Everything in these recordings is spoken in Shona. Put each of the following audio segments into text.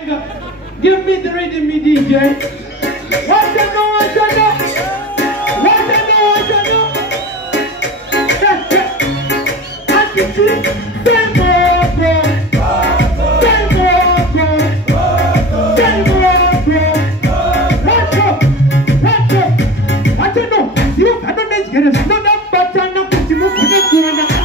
Give me the rhythm, me DJ. What you know, what you know? What you know, what you know? Yeah, yeah. I can see. Say more, bro. Say more, bro. Say more, bro. Watch up. Watch up. What you know? You I don't need to get a slow down, but I'm not going to move to the corner.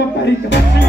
Paparika.